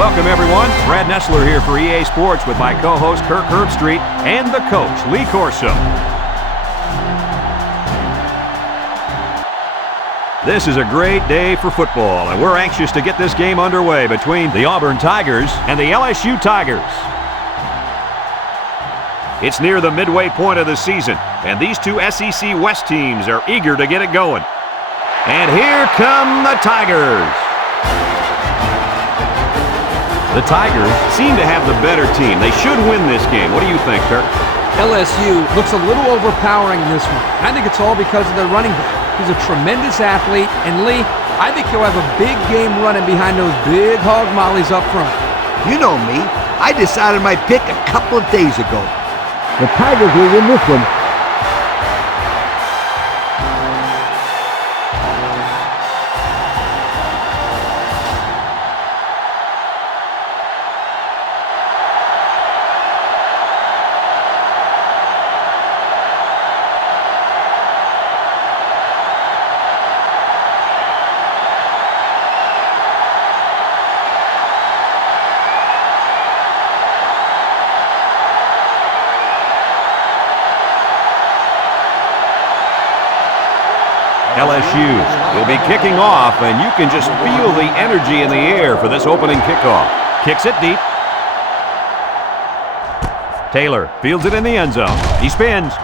Welcome, everyone. Brad Nessler here for EA Sports with my co-host Kirk Herbstreit and the coach, Lee Corso. This is a great day for football, and we're anxious to get this game underway between the Auburn Tigers and the LSU Tigers. It's near the midway point of the season, and these two SEC West teams are eager to get it going. And here come the Tigers. The Tigers seem to have the better team. They should win this game. What do you think, Kirk? LSU looks a little overpowering in this one. I think it's all because of their running back. He's a tremendous athlete, and Lee, I think he'll have a big game running behind those big hog mollies up front. You know me. I decided my pick a couple of days ago. The Tigers will win this one. LSU will be kicking off, and you can just feel the energy in the air for this opening kickoff. Kicks it deep. Taylor fields it in the end zone. He spins.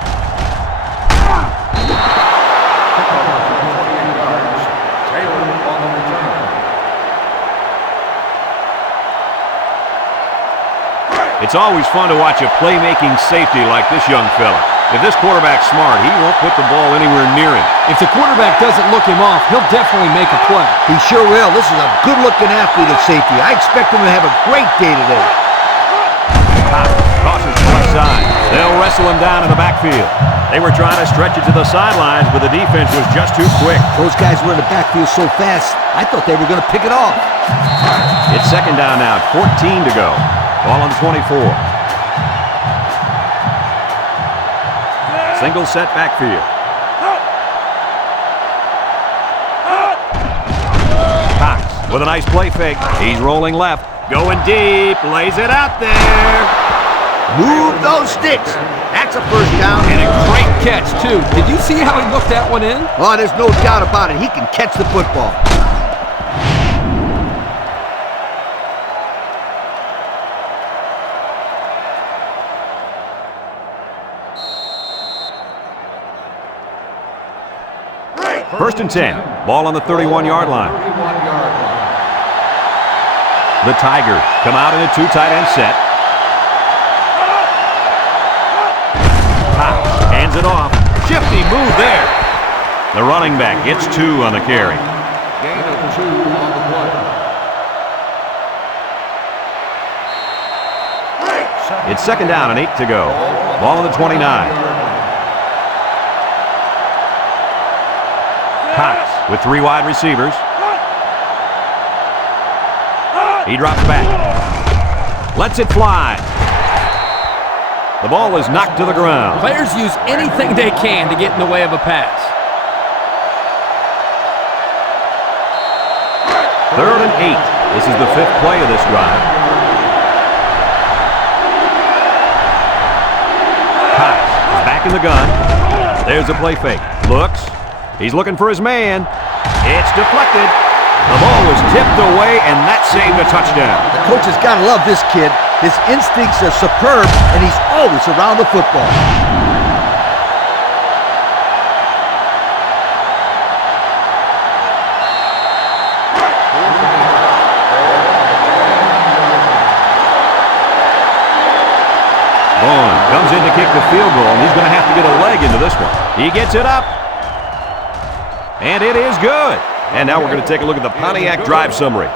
It's always fun to watch a playmaking safety like this young fella. If this quarterback's smart, he won't put the ball anywhere near him. If the quarterback doesn't look him off, he'll definitely make a play. He sure will. This is a good-looking athlete at safety. I expect him to have a great day today. Tosses to left side. They'll wrestle him down in the backfield. They were trying to stretch it to the sidelines, but the defense was just too quick. Those guys were in the backfield so fast, I thought they were going to pick it off. It's second down now, 14 to go. Ball on the 24. Single set backfield. Cox with a nice play fake. He's rolling left. Going deep. Lays it out there. Move those sticks. That's a first down. And a great catch, too. Did you see how he looked that one in? Oh, there's no doubt about it. He can catch the football. First and 10. Ball on the 31-yard line. The Tigers come out in a two tight end set. Hands it off. Shifty move there. The running back gets 2 on the carry. Gain of 2 on the play. It's second down and 8 to go. Ball on the 29. Cox with 3 wide receivers. He drops back. Lets it fly. The ball is knocked to the ground. Players use anything they can to get in the way of a pass. Third and 8. This is the 5th play of this drive. Cox is back in the gun. There's a play fake. Looks. He's looking for his man. It's deflected. The ball was tipped away, and that saved a touchdown. The coach has got to love this kid. His instincts are superb, and he's always around the football. Vaughn comes in to kick the field goal, and he's going to have to get a leg into this one. He gets it up. And it is good. And now we're going to take a look at the Pontiac drive summary.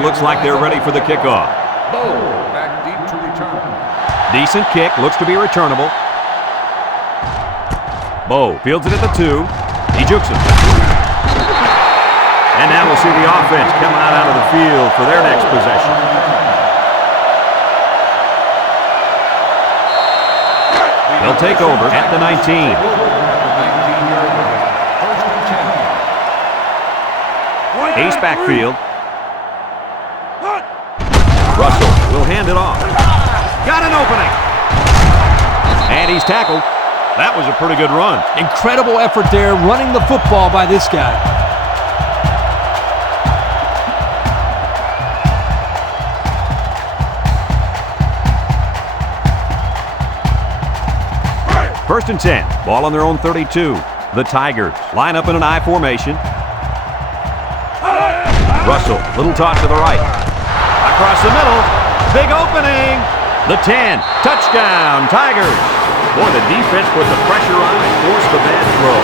it looks like they're ready for the kickoff. Bo back deep to return. Decent kick, looks to be returnable. Bo fields it at the 2. He jukes him. And now we'll see the offense come out of the field for their next possession. They'll take over at the 19. Ace backfield. Russell will hand it off. Got an opening. And he's tackled. That was a pretty good run. Incredible effort there running the football by this guy. First and 10. Ball on their own 32. The Tigers line up in an I formation. Russell, little toss to the right. Across the middle. Big opening. The 10. Touchdown, Tigers. Boy, the defense put the pressure on and forced the bad throw.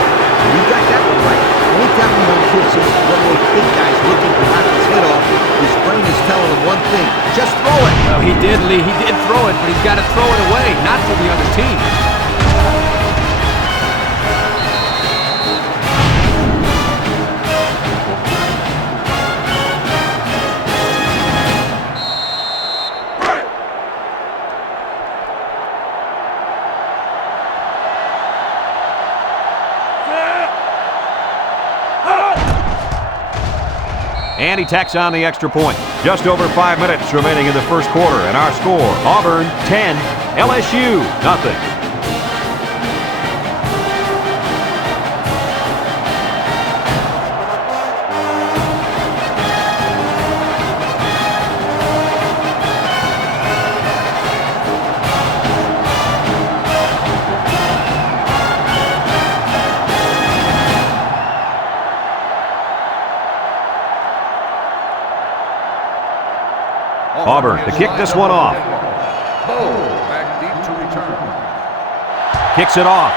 You got that one right. Anytime you know kids see one of those big guys looking to knock his head off, his brain is telling him one thing: just throw it. Well, he did, Lee. He did throw it, but he's got to throw it away, not to the other team. And he tacks on the extra point. Just over 5 minutes remaining in the first quarter, and our score, Auburn 10, LSU nothing. Auburn to kick this one off. Bo back deep to return. Kicks it off.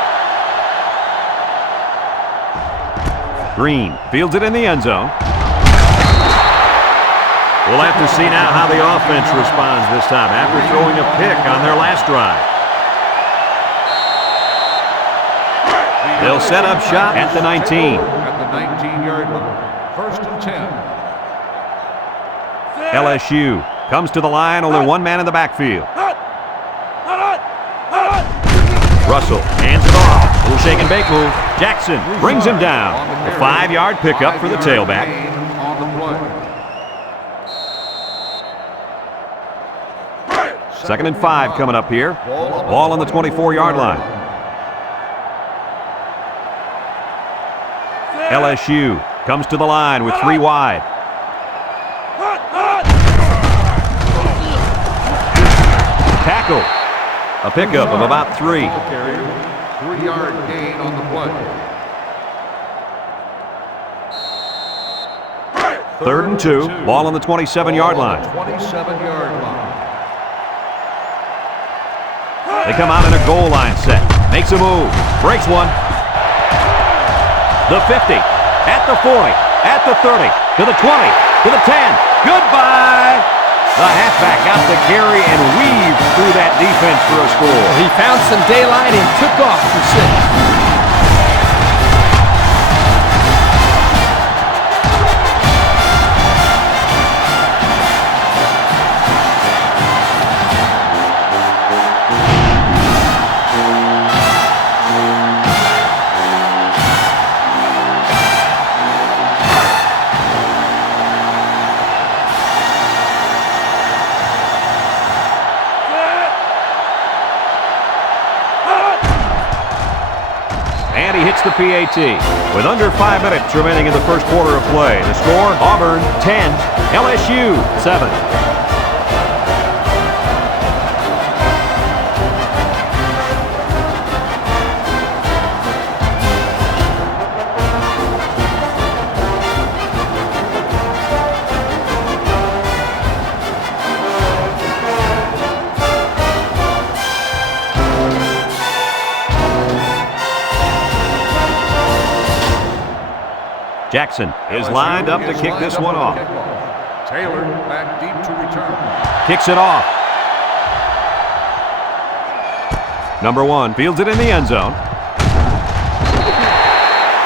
Green fields it in the end zone. We'll have to see now how the offense responds this time after throwing a pick on their last drive. They'll set up shop at the 19. At the 19-yard line. First and 10. LSU comes to the line, only one man in the backfield. Russell hands it off. Little shake and bake move. Jackson brings him down. A 5-yard pickup for the tailback. On the play. Second and 5 coming up here. Ball on the 24-yard line. LSU comes to the line with 3 wide. Tackle. A pickup of about 3. 3-yard gain on the play. Third and 2. Ball on the 27-yard line. 27-yard line. They come out in a goal line set. Makes a move. Breaks one. The 50. At the 40. At the 30. To the 20. To the 10. Goodbye. The halfback got the carry and weaved through that defense for a score. He found some daylight and took off for 6. And he hits the PAT. With under 5 minutes remaining in the first quarter of play, the score, Auburn 10, LSU 7. Jackson is lined up to kick this one off. Taylor back deep to return. Kicks it off. Number 1 fields it in the end zone.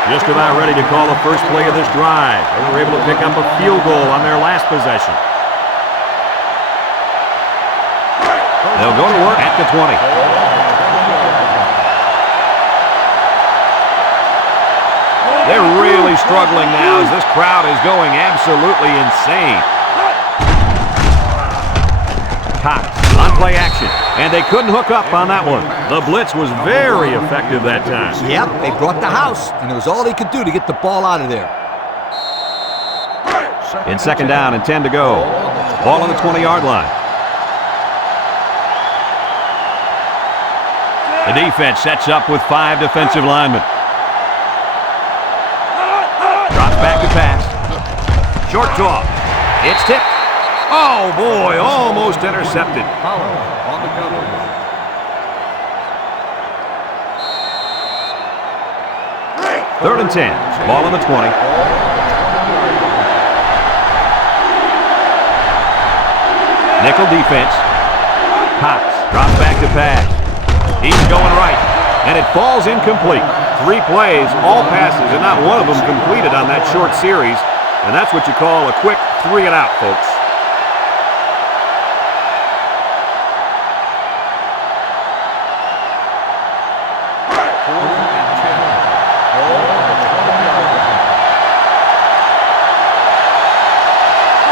Just about ready to call the first play of this drive. They were able to pick up a field goal on their last possession. They'll go to work at the 20. They're really struggling now as this crowd is going absolutely insane. Cox on play action, and they couldn't hook up on that one. The blitz was very effective that time. Yep, they brought the house, and it was all they could do to get the ball out of there. In second down and 10 to go. Ball on the 20-yard line. The defense sets up with 5 defensive linemen. Drops back to pass. Short toss. It's tipped. Oh, boy, almost intercepted. Power on the cover. Third and 10. Ball on the 20. Nickel defense. Cox drops back to pass. He's going right, and it falls incomplete. 3 plays, all passes, and not one of them completed on that short series. And that's what you call a quick 3 and out, folks.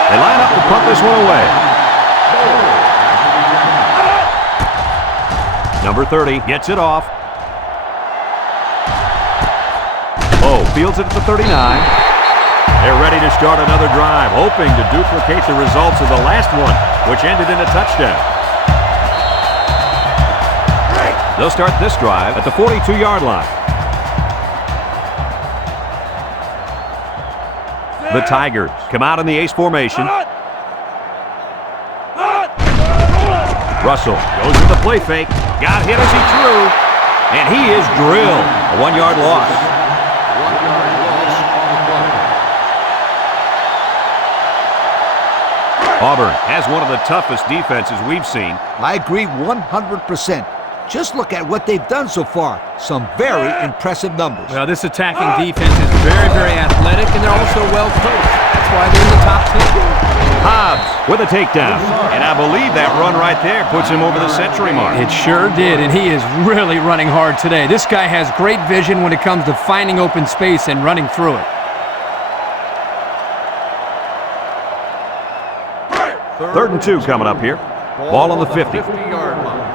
They line up to punt this one away. Number 30 gets it off. Oh, fields it at the 39. They're ready to start another drive, hoping to duplicate the results of the last one, which ended in a touchdown. They'll start this drive at the 42-yard line. The Tigers come out in the ace formation. Russell goes with the play fake. Got hit as he threw, and he is drilled. A 1-yard loss. 1-yard loss on the play. Auburn has one of the toughest defenses we've seen. I agree 100%. Just look at what they've done so far. Some very impressive numbers. Well, this attacking defense is very, very athletic, and they're also well coached. That's why they're in the top 10. Hobbs with a takedown. And I believe that run right there puts him over the century mark. It sure did, and he is really running hard today. This guy has great vision when it comes to finding open space and running through it. Third and 2 coming up here. Ball on the 50. 50-yard line.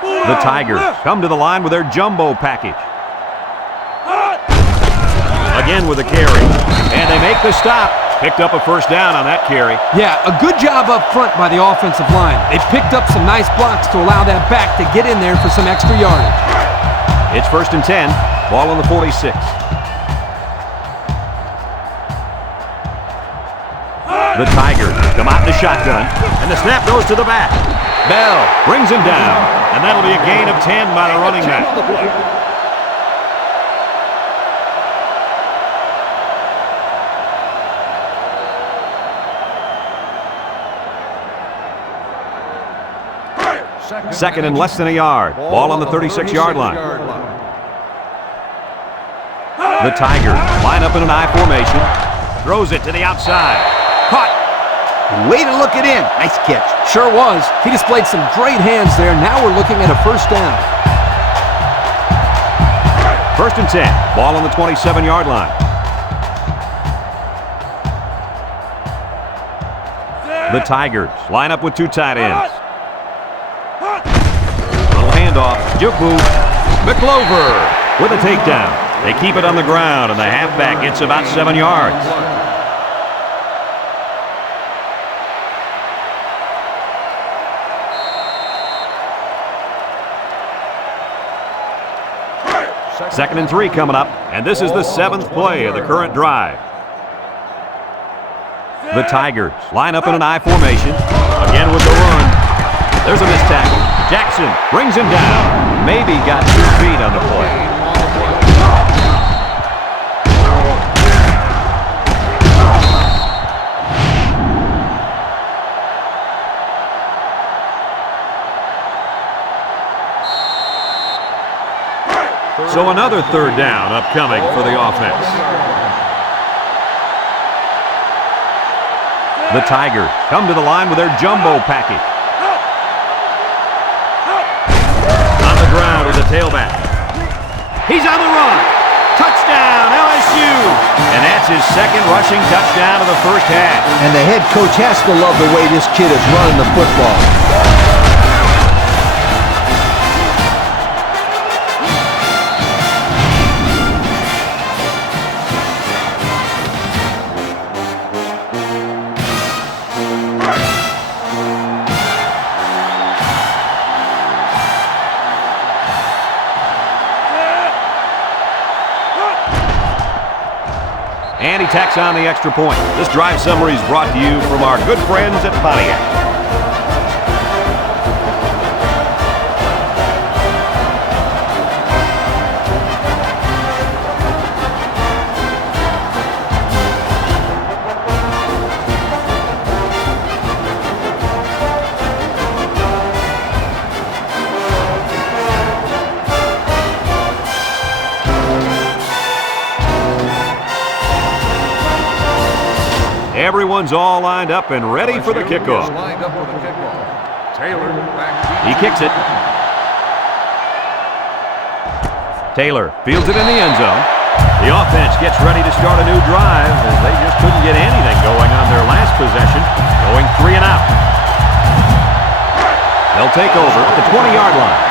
The Tigers come to the line with their jumbo package. Again with a carry. And they make the stop. Picked up a first down on that carry. Yeah, a good job up front by the offensive line. They picked up some nice blocks to allow that back to get in there for some extra yardage. It's first and 10. Ball on the 46. The Tigers come out in the shotgun. And the snap goes to the back. Bell brings him down. And that'll be a gain of 10 by the running back. Second and less than a yard. Ball on the 36-yard line. The Tigers line up in an I formation. Throws it to the outside. Caught. Way to look it in. Nice catch. Sure was. He displayed some great hands there. Now we're looking at a first down. First and 10. Ball on the 27-yard line. The Tigers line up with 2 tight ends. Little handoff. Juke move. McClover with a takedown. They keep it on the ground, and the halfback gets about 7 yards. Second and 3 coming up, and this is the 7th play of the current drive. The Tigers line up in an I formation. Again with the run. There's a missed tackle. Jackson brings him down. Maybe got 2 feet on the play. So another third down upcoming for the offense. The Tigers come to the line with their jumbo package. On the ground is a tailback. He's on the run. Touchdown, LSU. And that's his second rushing touchdown of the first half. And the head coach has to love the way this kid is running the football. And he tacks on the extra point. This drive summary is brought to you from our good friends at Pontiac. Everyone's all lined up and ready for the kickoff. Lined up for the kickoff. Taylor back deep. He kicks it. Taylor fields it in the end zone. The offense gets ready to start a new drive as they just couldn't get anything going on their last possession, going 3 and out. They'll take over at the 20-yard line.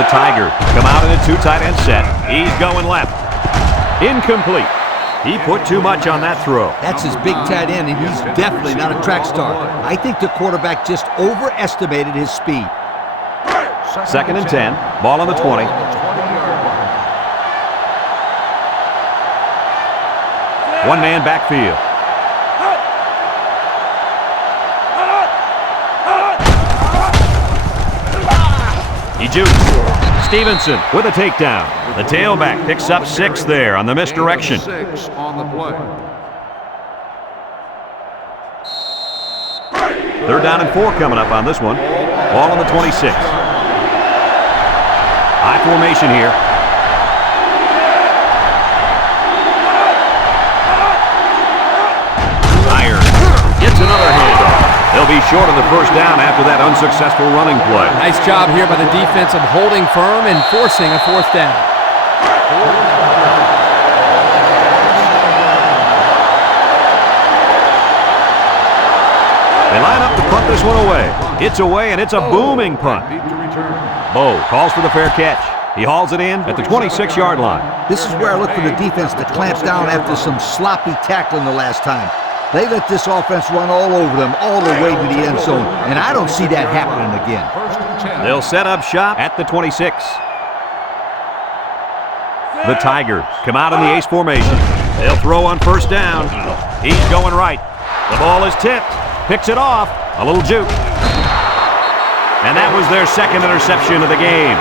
The Tigers come out in a 2 tight end set. He's going left. Incomplete. He put too much on that throw. That's his big tight end, and he's definitely not a track star. I think the quarterback just overestimated his speed. Second and 10. Ball on the 20. One-man backfield. He jukes. Stevenson with a takedown. The tailback picks up 6 there on the misdirection. 6 on the play. Third down and 4 coming up on this one. Ball on the 26. High formation here. Myers gets another handoff. They'll be short on the first down after that unsuccessful running play. Nice job here by the defense of holding firm and forcing a 4th down. They line up to punt this one away. It's away, and it's a booming punt. Bo calls for the fair catch. He hauls it in at the 26-yard line. This is where I look for the defense to clamp down after some sloppy tackling the last time. They let this offense run all over them, all the way to the end zone, and I don't see that happening again. They'll set up shop at the 26. The Tigers come out in the ace formation. They'll throw on first down. He's going right. The ball is tipped. Picks it off. A little juke. And that was their second interception of the game.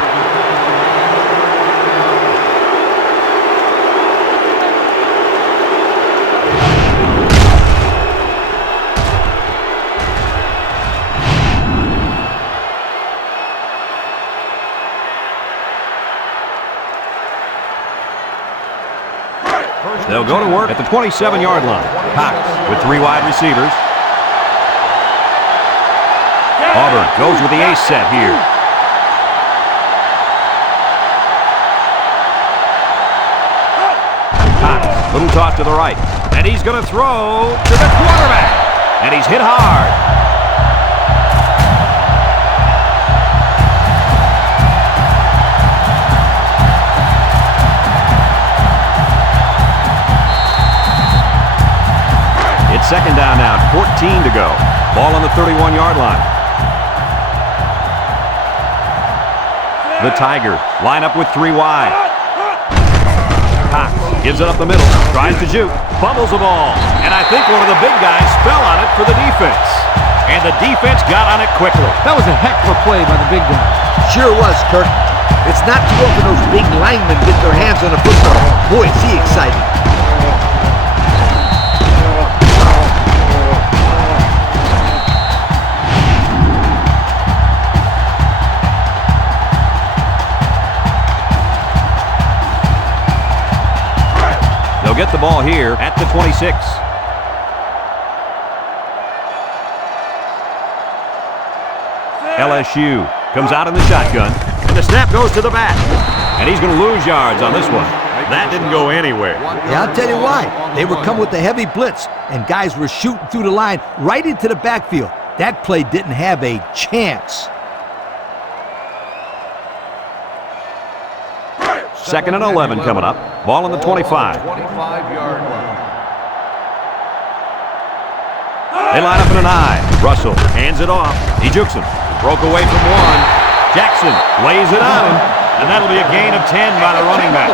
They'll go to work at the 27-yard line. Cox with 3 wide receivers. Auburn goes with the ace set here. Cox, little toss to the right. And he's going to throw to the quarterback. And he's hit hard. It's second down now, 14 to go. Ball on the 31-yard line. The Tigers line up with 3 wide. Cox gives it up the middle, tries to juke, fumbles the ball, and I think one of the big guys fell on it for the defense. And the defense got on it quickly. That was a heck of a play by the big guy. Sure was, Kirk. It's not too often those big linemen get their hands on a football. Boy, is he excited. ball here at the 26. LSU comes out in the shotgun, and the snap goes to the back. And he's going to lose yards on this one. That didn't go anywhere. Yeah, I'll tell you why. They were coming with a heavy blitz, and guys were shooting through the line right into the backfield. That play didn't have a chance. 2nd and 11 coming up. Ball on the 25. 25-yard line. They line up in an I. Russell hands it off. He jukes him. Broke away from one. Jackson lays it on him, and that'll be a gain of 10 by the running back.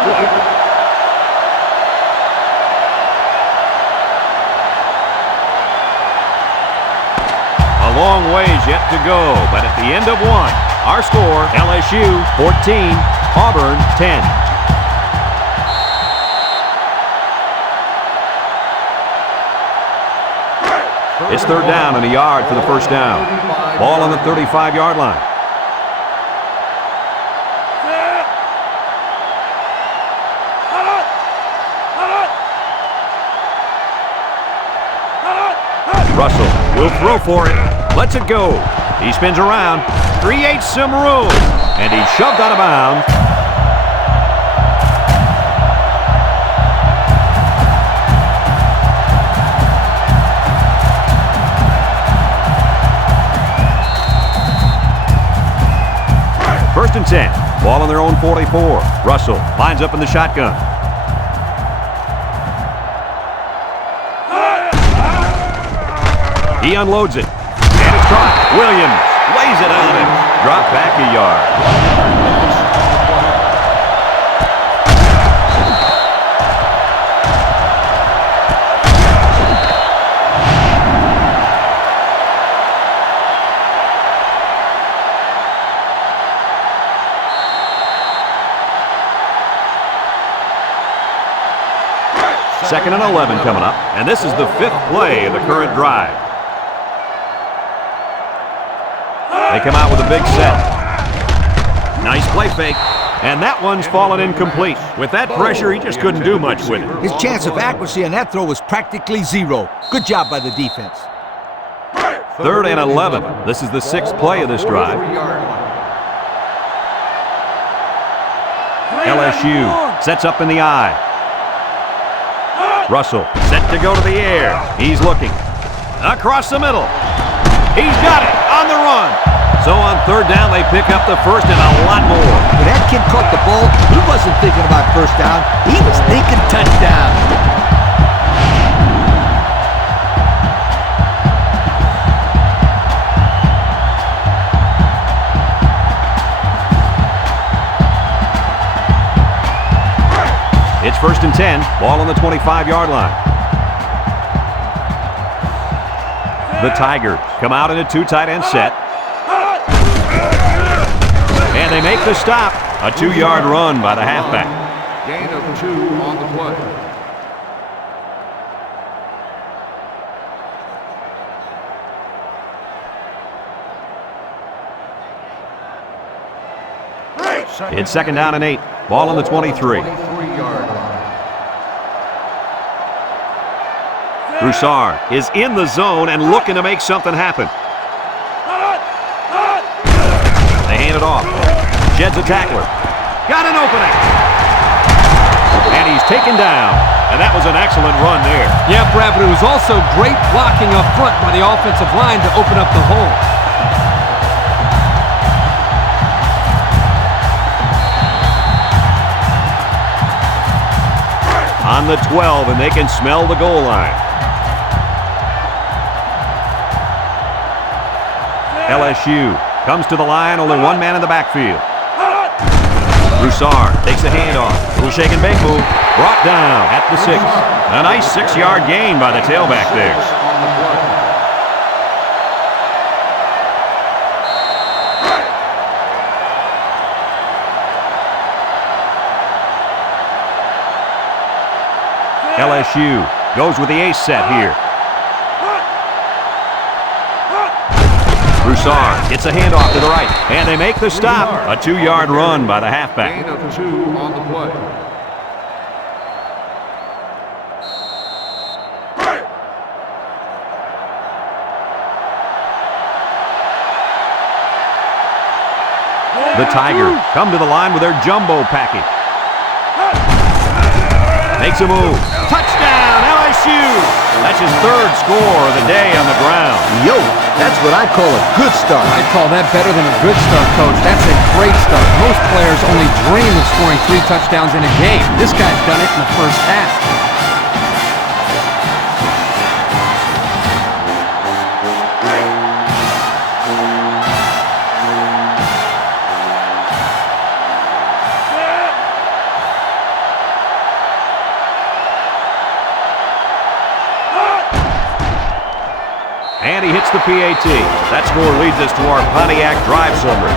A long ways yet to go, but at the end of one, our score, LSU 14, Auburn 10. It's 3rd down and a yard for the first down. Ball on the 35-yard line. Russell will throw for it. Lets it go. He spins around, creates some room, and he's shoved out of bounds. First and 10. Ball on their own 44. Russell lines up in the shotgun. He unloads it. And it's caught. Williams lays it on him. Drop back a yard. Second and 11 coming up, and this is the 5th play of the current drive. They come out with a big set. Nice play fake, and that one's fallen incomplete. With that pressure, he just couldn't do much with it. His chance of accuracy on that throw was practically zero. Good job by the defense. 3rd and 11. This is the 6th play of this drive. LSU sets up in the I. Russell set to go to the air. He's looking. Across the middle. He's got it on the run. So on 3rd down, they pick up the first and a lot more. When that kid caught the ball, he wasn't thinking about first down. He was thinking touchdown. It's 1st and 10. Ball on the 25-yard line. The Tigers come out in a 2 tight end set. And they make the stop. A 2-yard run by the halfback. Gain of 2 on the play. It's 2nd down and 8. Ball on the 23. 23-yard line. Broussard is in the zone and looking to make something happen. They hand it off. Jed's a tackler. Got an opening. And he's taken down. And that was an excellent run there. Yeah, Brad, but it was also great blocking up front by the offensive line to open up the hole. On the 12, and they can smell the goal line. LSU comes to the line, only one man in the backfield. Broussard takes a handoff. Little shake and bake move. Brought down at the 6. A nice 6-yard gain by the tailback there. LSU goes with the ace set here. Broussard gets a handoff to the right, and they make the stop. A 2-yard run by the halfback. Gain of 2 on the play. The Tigers come to the line with their jumbo package. Makes a move. Touchdown, LSU! That's his third score of the day on the ground. Yo, that's what I call a good start. I'd call that better than a good start, Coach. That's a great start. Most players only dream of scoring 3 touchdowns in a game. This guy's done it in the first half. And he hits the PAT. That score leads us to our Pontiac drive summary.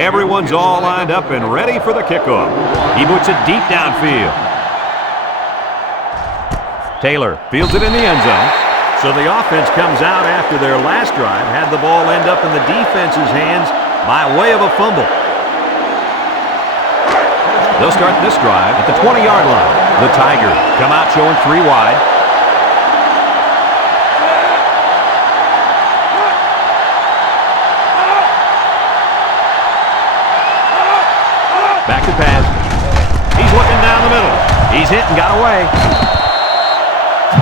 Everyone's all lined up and ready for the kickoff. He boots it deep downfield. Taylor fields it in the end zone. So the offense comes out after their last drive, had the ball end up in the defense's hands by way of a fumble. They'll start this drive at the 20-yard line. The Tigers come out showing 3 wide. Back to pass. He's looking down the middle. He's hit and got away.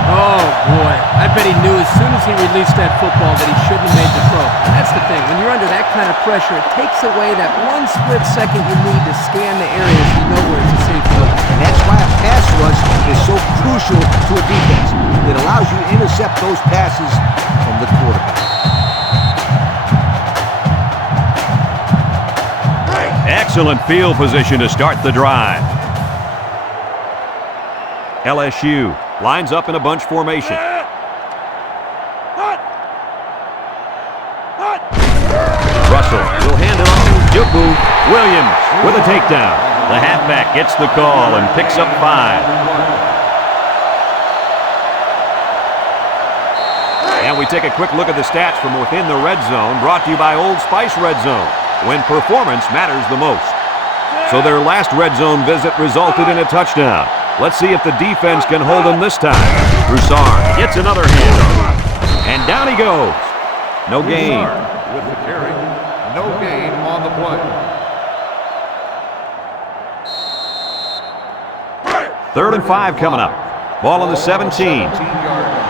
Oh, boy. I bet he knew as soon as he released that football that he shouldn't have made the throw. That's the thing. When you're under that kind of pressure, it takes away that 1 split second you need to scan the area so you know where it's a safe foot. And that's why a pass rush is so crucial to a defense. It allows you to intercept those passes from the quarterback. Excellent field position to start the drive. LSU lines up in a bunch formation. Russell will hand it off to Jubu. Williams with a takedown. The halfback gets the call and picks up 5. And we take a quick look at the stats from within the red zone, brought to you by Old Spice Red Zone, when performance matters the most. So their last red zone visit resulted in a touchdown. Let's see if the defense can hold them this time. Broussard gets another handoff. And down he goes. No gain. With the carry. No gain on the play. 3rd and 5 coming up. Ball on the 17. 17-yard line.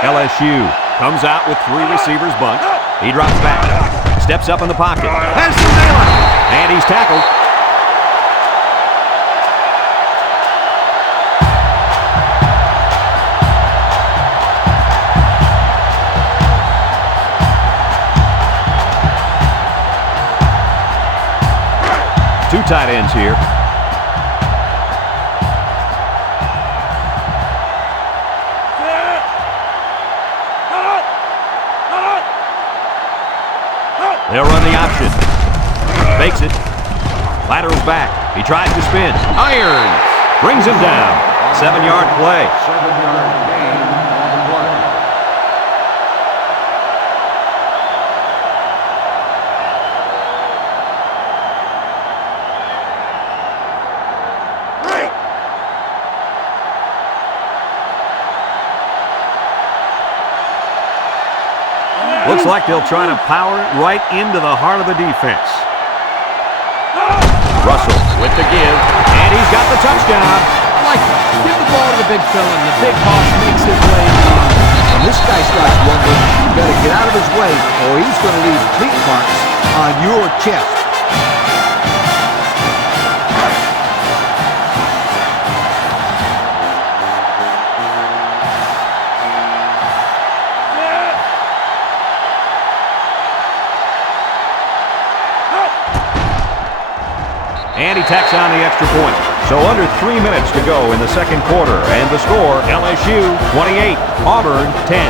LSU comes out with 3 receivers bunched. He drops back. Steps up in the pocket. Has to nail it. And he's tackled. Two tight ends here. They'll run the option. Fakes it. Laterals back. He tries to spin. Irons. Brings him down. 7-yard play. 7-yard gain on the play. Looks like they'll try to power it right into the heart of the defense. Russell with the give, and he's got the touchdown. I like it. Give the ball to the big fella, and the big hoss makes his way down. When this guy starts rumbling, you better get out of his way, or he's going to leave cleat marks on your chest. And he tacks on the extra point. So under 3 minutes to go in the second quarter. And the score, LSU 28, Auburn 10.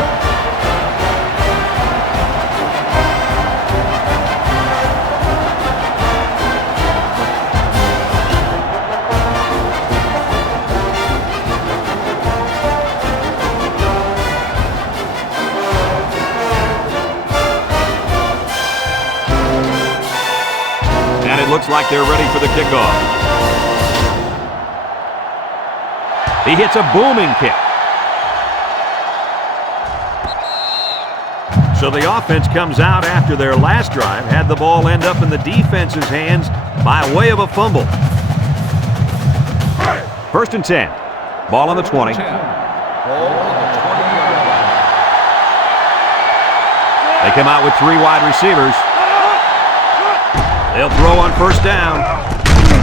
like they're ready for the kickoff. He hits a booming kick. So the offense comes out after their last drive, had the ball end up in the defense's hands by way of a fumble. 1st and 10. Ball on the 20. Ball on the 20-yard line. They come out with 3 wide receivers. They'll throw on 1st down.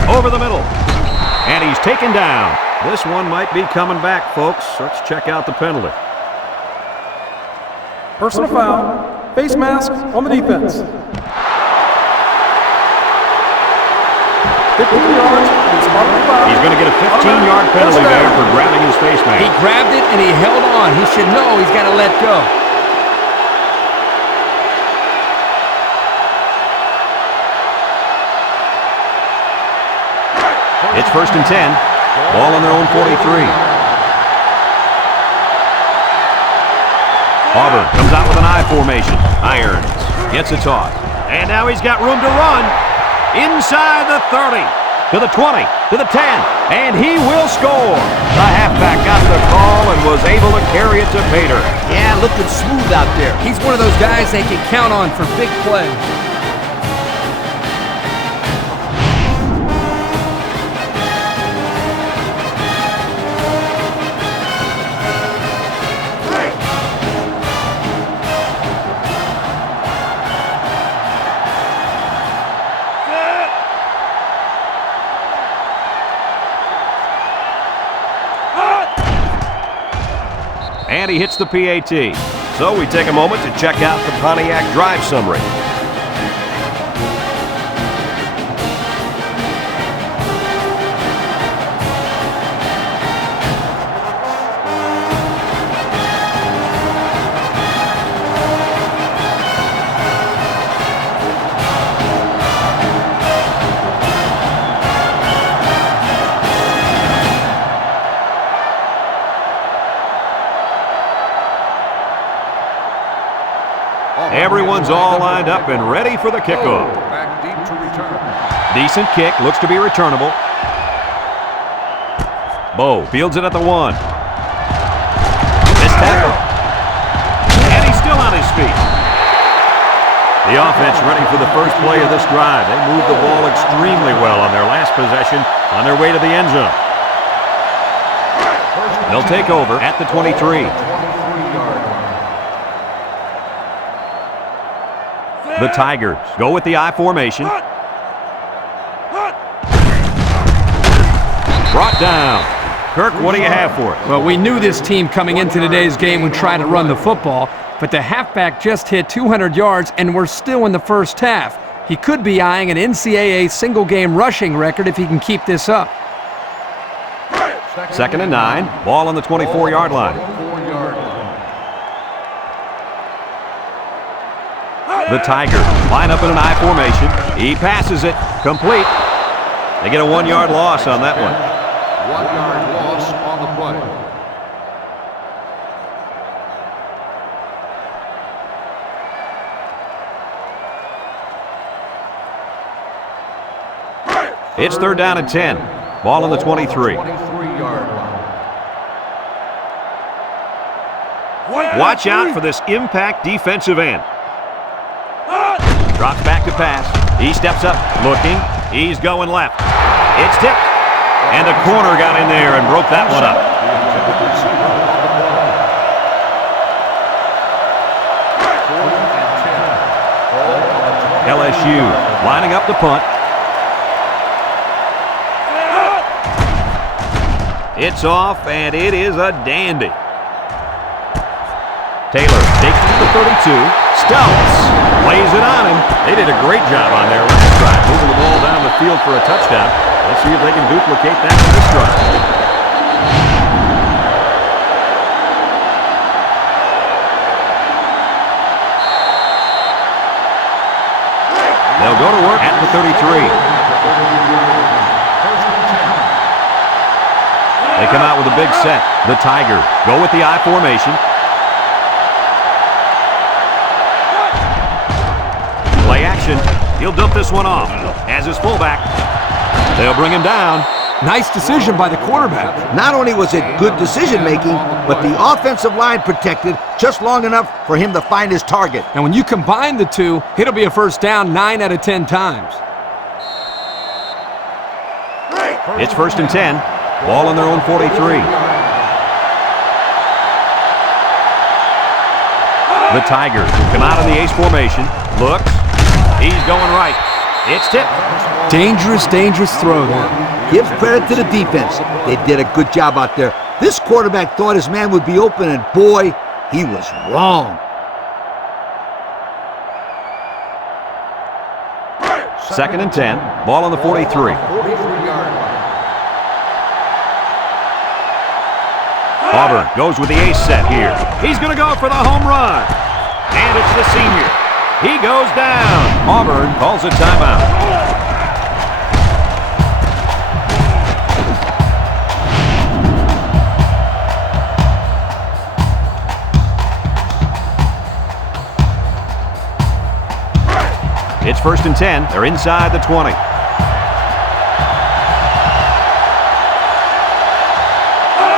Over the middle. And he's taken down. This one might be coming back, folks. Let's check out the penalty. Personal foul, face mask on the defense. 15 yards, He's going to get a 15-yard penalty there for grabbing his face mask. He grabbed it and he held on. He should know he's got to let go. It's 1st and 10. Ball on their own 43. Auburn comes out with an I formation. Irons gets a toss. And now he's got room to run. Inside the 30. To the 20. To the 10. And he will score. The halfback got the call and was able to carry it to Pater. Yeah, looking smooth out there. He's one of those guys they can count on for big plays. And he hits the PAT. So we take a moment to check out the Pontiac drive summary. Everyone's all lined up and ready for the kickoff. Back deep to return. Decent kick, looks to be returnable. Bo fields it at the 1. Missed tackle. And he's still on his feet. The offense ready for the first play of this drive. They moved the ball extremely well on their last possession on their way to the end zone. They'll take over at the 23. 23-yard line. The Tigers go with the I formation. Brought down. Kirk, what do you have for it? Well, we knew this team coming into today's game would try to run the football, but the halfback just hit 200 yards, and we're still in the first half. He could be eyeing an NCAA single-game rushing record if he can keep this up. 2nd and 9. Ball on the 24-yard line. 24-yard line. The Tigers line up in an I formation. He passes it. Complete. They get a 1-yard loss on that one. 1-yard loss on the play. It's 3rd down and 10. Ball on the 23. 23-yard line. Watch out for this impact defensive end. Drops back to pass. He steps up, looking. He's going left. It's tipped. And the corner got in there and broke that one up. LSU lining up the punt. It's off, and it is a dandy. Taylor takes it to the 32. Stouts lays it on him. They did a great job on their last drive, moving the ball down the field for a touchdown. Let's see if they can duplicate that for this drive. They'll go to work at the 33. They come out with a big set. The Tigers go with the I formation. Play action. He'll dump this one off. As his fullback. They'll bring him down. Nice decision by the quarterback. Not only was it good decision-making, but the offensive line protected just long enough for him to find his target. And when you combine the two, it'll be a first down 9 out of 10 times. It's 1st and 10. Ball on their own 43. The Tigers come out in the ace formation. Looks. He's going right. It's tipped. Dangerous, dangerous throw there. Gives credit to the defense. They did a good job out there. This quarterback thought his man would be open, and boy, he was wrong. 2nd and 10. Ball on the 43. Auburn goes with the ace set here. He's going to go for the home run. And it's the senior. He goes down. Auburn calls a timeout. It's 1st and 10. They're inside the 20.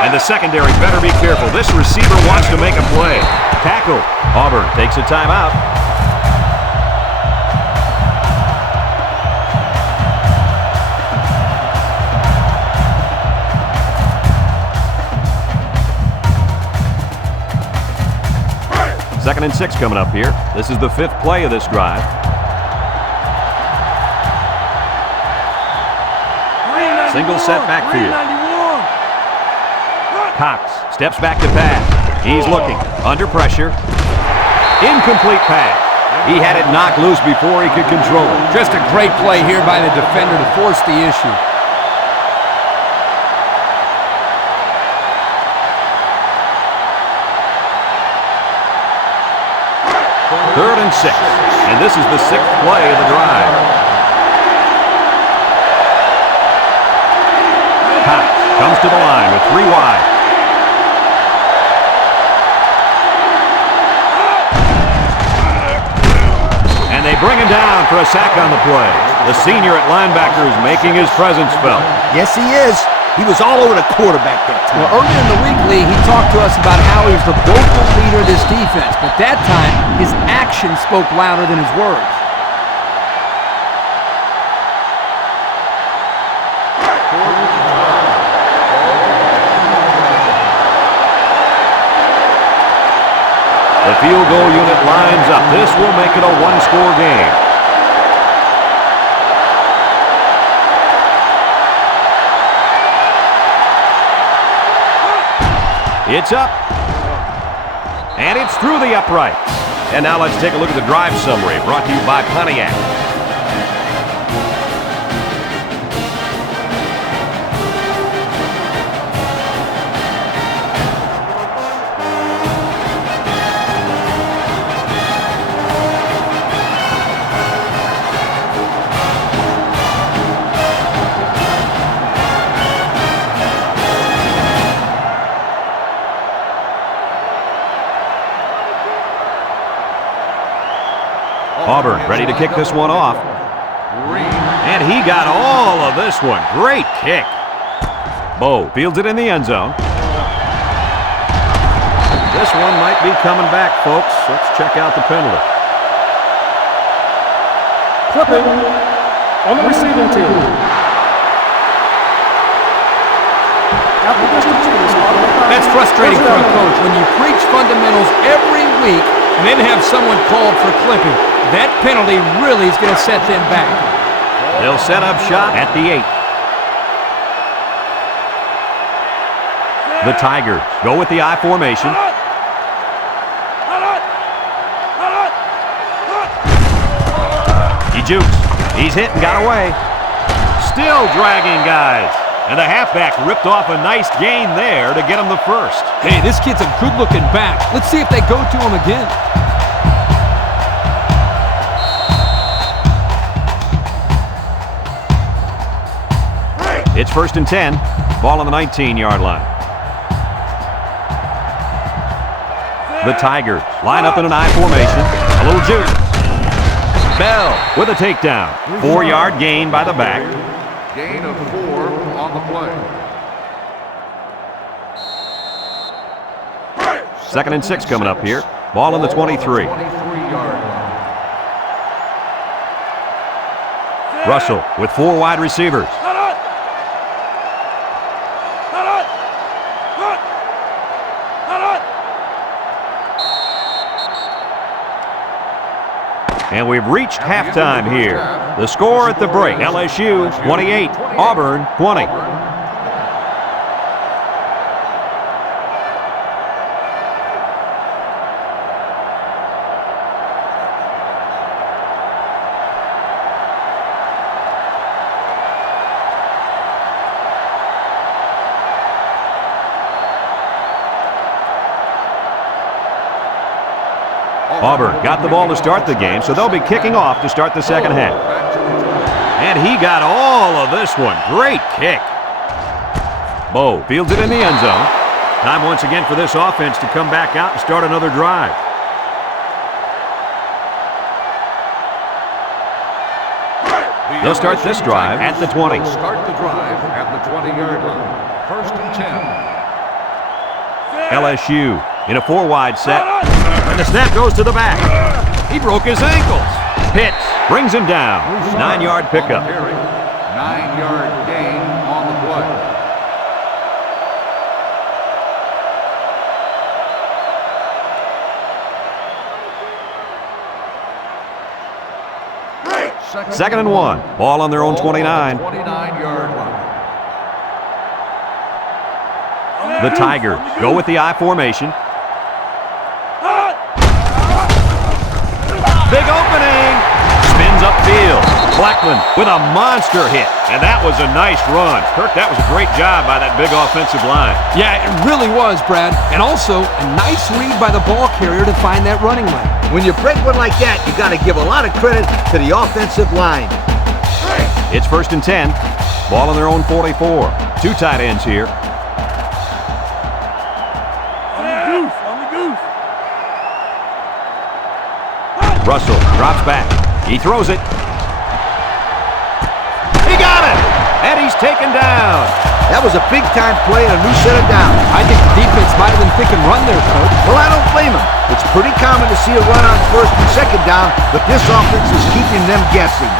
And the secondary better be careful. This receiver wants to make a play. Tackle. Auburn takes a timeout. Second and 6 coming up here. This is the 5th play of this drive. Single set backfield. Cox steps back to pass. He's looking. Under pressure. Incomplete pass. He had it knocked loose before he could control it. Just a great play here by the defender to force the issue. 3rd and 6. And this is the 6th play of the drive. Cox comes to the line with 3 wide. And they bring him down for a sack on the play. The senior at linebacker is making his presence felt. Yes, he is. He was all over the quarterback that time. Well, earlier in the week, Lee, he talked to us about how he was the vocal leader of this defense, but that time, his actions spoke louder than his words. The field goal unit lines up. This will make it a one-score game. It's up. And it's through the upright. And now let's take a look at the drive summary brought to you by Pontiac. Auburn ready to kick this one off. And he got all of this one. Great kick. Bo fields it in the end zone. This one might be coming back, folks. Let's check out the penalty. Clipping on the receiving team. That's frustrating for a coach when you preach fundamentals every week and then have someone called for clipping. That penalty really is going to set them back. They'll set up shop at the 8. The Tigers go with the I formation. He jukes. He's hit and got away. Still dragging guys. And the halfback ripped off a nice gain there to get him the first. Hey, this kid's a good-looking back. Let's see if they go to him again. It's 1st and 10. Ball on the 19-yard line. The Tigers line up in an I formation. A little juke. Bell with a takedown. 4-yard gain by the back. Gain of 4 on the play. 2nd and 6 coming up here. Ball on the 23. 23-yard line. Russell with 4 wide receivers. And we've reached halftime here. The score at the break, LSU 28, Auburn 20. Auburn got the ball to start the game, so they'll be kicking off to start the second half. And he got all of this one. Great kick. Bo fields it in the end zone. Time once again for this offense to come back out and start another drive. They'll start this drive at the 20. Start the drive at the 20-yard line. 1st and 10. LSU in a 4-wide set. And the snap goes to the back. He broke his ankles. Pitts brings him down. 9-yard pickup. 9-yard gain on the play. Second and 1. Ball on their own 29. 29-yard line. The Tigers go with the I formation. Big opening. Spins upfield. Blackman with a monster hit. And that was a nice run. Kirk, that was a great job by that big offensive line. Yeah, it really was, Brad. And also, a nice read by the ball carrier to find that running lane. When you break one like that, you got to give a lot of credit to the offensive line. It's 1st and 10. Ball on their own 44. 2 tight ends here. Russell drops back. He throws it. He got it! And he's taken down. That was a big-time play and a new set of downs. I think the defense might have been thinking run there, Coach. Well, I don't blame him. It's pretty common to see a run on 1st and 2nd down, but this offense is keeping them guessing.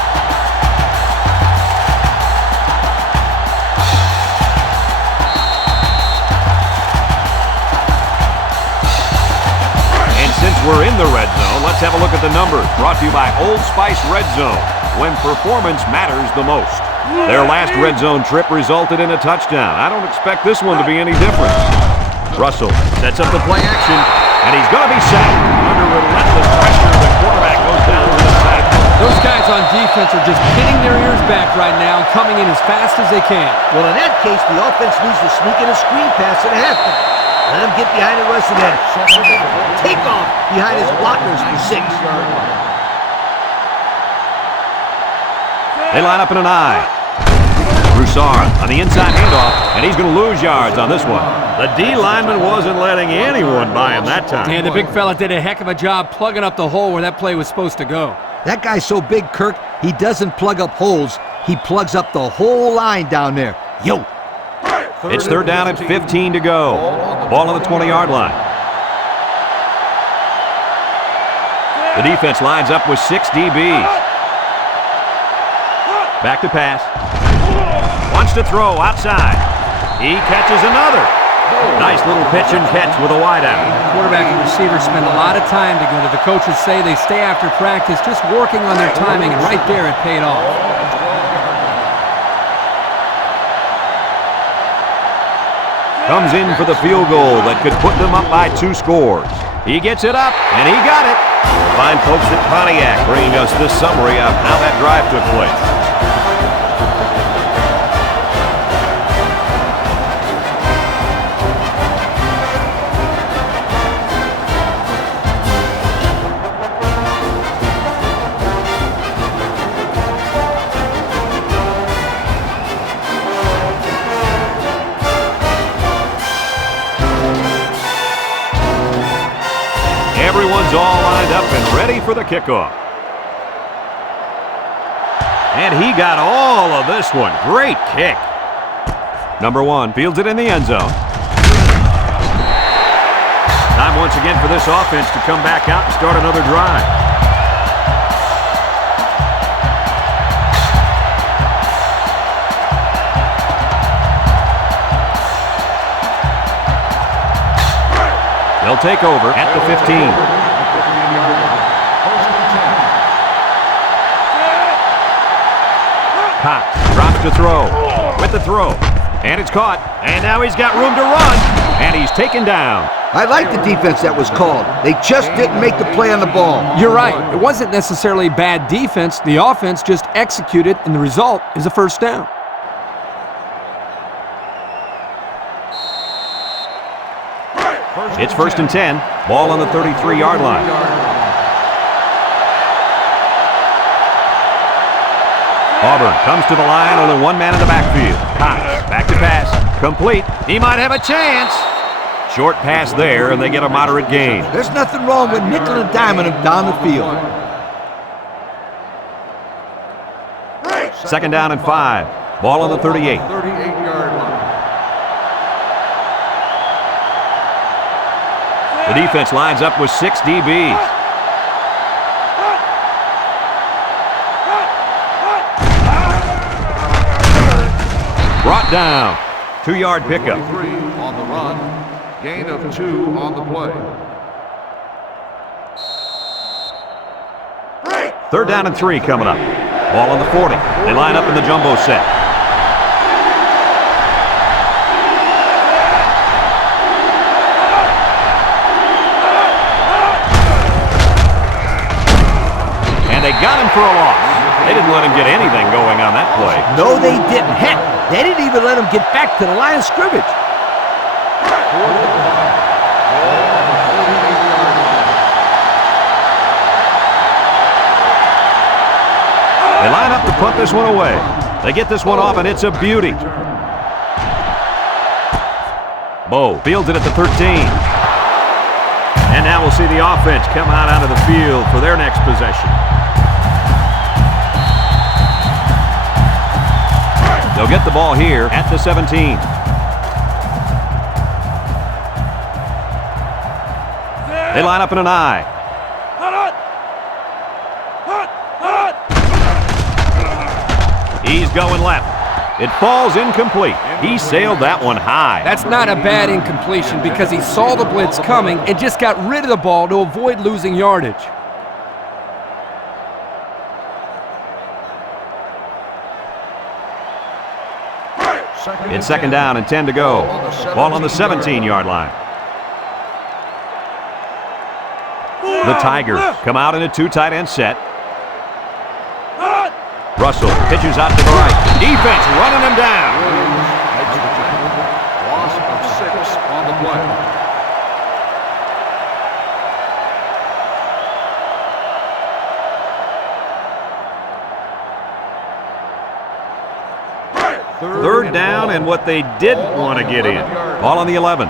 Since we're in the red zone, let's have a look at the numbers. Brought to you by Old Spice Red Zone, when performance matters the most. Their last red zone trip resulted in a touchdown. I don't expect this one to be any different. Russell sets up the play action, and he's going to be sacked. Under relentless pressure, the quarterback goes down to the sack. Those guys on defense are just pinning their ears back right now and coming in as fast as they can. Well, in that case, the offense needs to sneak in a screen pass at halftime. Let him get behind the rest of that. Take off behind his blockers for 6. They line up in an I. Broussard on the inside handoff, and he's going to lose yards on this one. The D lineman wasn't letting anyone by him that time. And the big fella did a heck of a job plugging up the hole where that play was supposed to go. That guy's so big, Kirk, he doesn't plug up holes. He plugs up the whole line down there. Yo! It's 3rd down at 15 to go. Ball on the 20-yard line. The defense lines up with 6 DBs. Back to pass. Wants to throw outside. He catches another. Nice little pitch and catch with a wideout. Quarterback and receiver spend a lot of time together. The coaches say they stay after practice just working on their timing, and right there it paid off. Comes in for the field goal that could put them up by 2 scores. He gets it up, and he got it. Fine folks at Pontiac bringing us this summary of how that drive took place. Everyone's all lined up and ready for the kickoff. And he got all of this one. Great kick. Number 1 fields it in the end zone. Time once again for this offense to come back out and start another drive. They'll take over at the 15. Cox drops to throw. With the throw. And it's caught. And now he's got room to run. And he's taken down. I like the defense that was called. They just didn't make the play on the ball. You're right. It wasn't necessarily bad defense. The offense just executed, and the result is a first down. It's 1st and 10. Ball on the 33-yard line. Auburn comes to the line. Only one man in the backfield. Cox back to pass. Complete. He might have a chance. Short pass there, and they get a moderate gain. There's nothing wrong with nickel and diming him down the field. 2nd down and 5. Ball on the 38. 38-yard line. The defense lines up with 6 DBs. Brought down. 2-yard pickup. 3 on the run. Gain of 2 on the play. 3rd down and 3 coming up. Ball on the 40. They line up in the jumbo set. And they got him for a loss. They didn't let him get anything going on that play. No, they didn't. Heck, they didn't even let him get back to the line of scrimmage. They line up to punt this one away. They get this one off, and it's a beauty. Bo fields it at the 13. And now we'll see the offense come out onto the field for their next possession. They'll get the ball here at the 17. They line up in an I. He's going left. It falls incomplete. He sailed that one high. That's not a bad incompletion because he saw the blitz coming and just got rid of the ball to avoid losing yardage. It's 2nd down and 10 to go. Ball on the 17-yard line. The Tigers come out in a 2 tight end set. Russell pitches out to the right. Defense running him down. Loss of 6 on the play. Third down and what they didn't want to get in. Ball on the 11.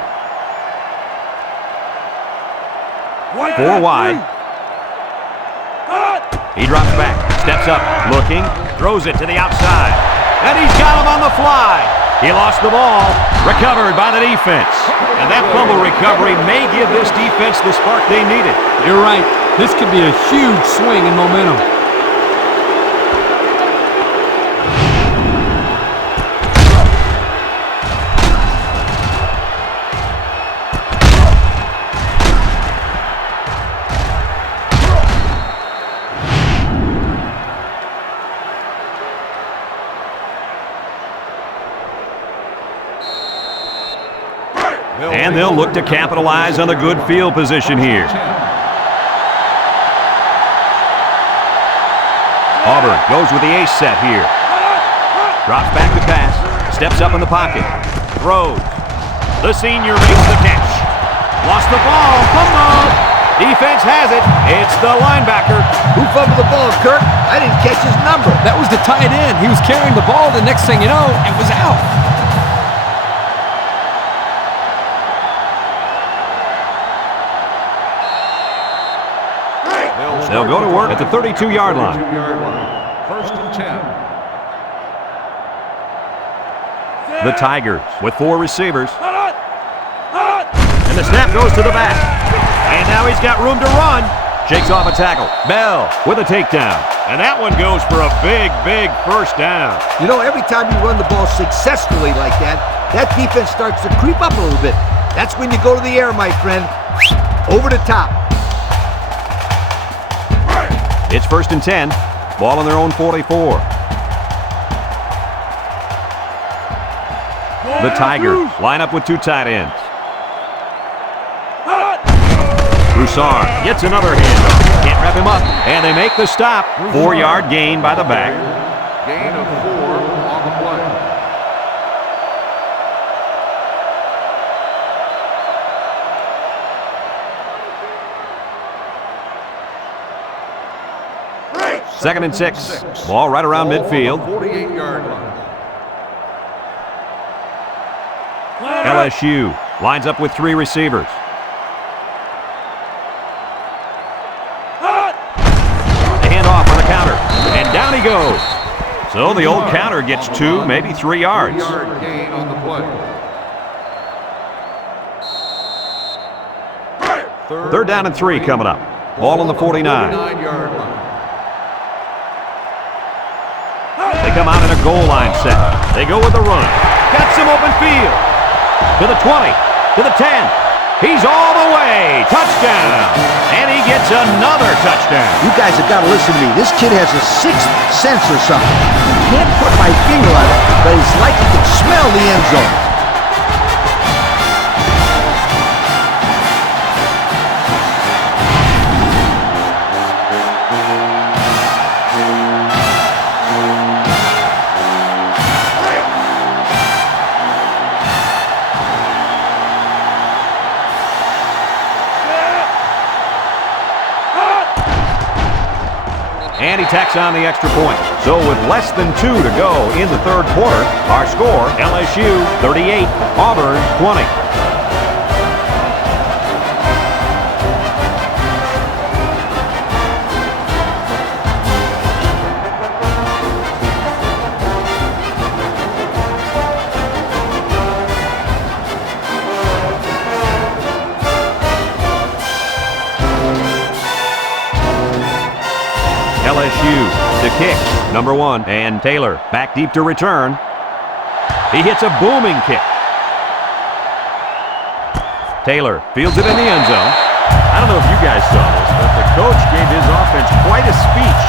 4 wide. He drops back, steps up, looking, throws it to the outside. And he's got him on the fly. He lost the ball, recovered by the defense. And that fumble recovery may give this defense the spark they needed. You're right. This could be a huge swing in momentum. And they'll look to capitalize on the good field position here. Auburn goes with the ace set here. Drops back to pass. Steps up in the pocket. Throws. The senior makes the catch. Lost the ball. Fumble. Defense has it. It's the linebacker. Who fumbled the ball, Kirk? I didn't catch his number. That was the tight end. He was carrying the ball. The next thing you know, it was out. They'll go to work at the 32-yard line. First and 10. The Tigers with 4 receivers. And the snap goes to the back. And now he's got room to run. Shakes off a tackle. Bell with a takedown. And that one goes for a big, big first down. You know, every time you run the ball successfully like that, that defense starts to creep up a little bit. That's when you go to the air, my friend. Over the top. It's first and 10. Ball on their own 44. The Tigers line up with 2 tight ends. Broussard gets another handoff. Can't wrap him up. And they make the stop. 4-yard gain by the back. Gain of 4 on the play. Second and 6. Ball right around midfield. 48-yard line. LSU lines up with 3 receivers. The handoff on the counter. And down he goes. So the old counter gets 2, maybe 3 yards. 3-yard gain on the play. Third down and 3 coming up. Ball on the 49. 49-yard line. They come out in a goal line set. They go with the run. Got some open field. To the 20. To the 10. He's all the way. Touchdown. And he gets another touchdown. You guys have got to listen to me. This kid has a 6th sense or something. Can't put my finger on it, but it's like he can smell the end zone. And he tacks on the extra point. So with less than 2 to go in the third quarter, our score, LSU 38, Auburn 20. LSU to kick, number 1, and Taylor back deep to return. He hits a booming kick. Taylor fields it in the end zone. I don't know if you guys saw this, but the coach gave his offense quite a speech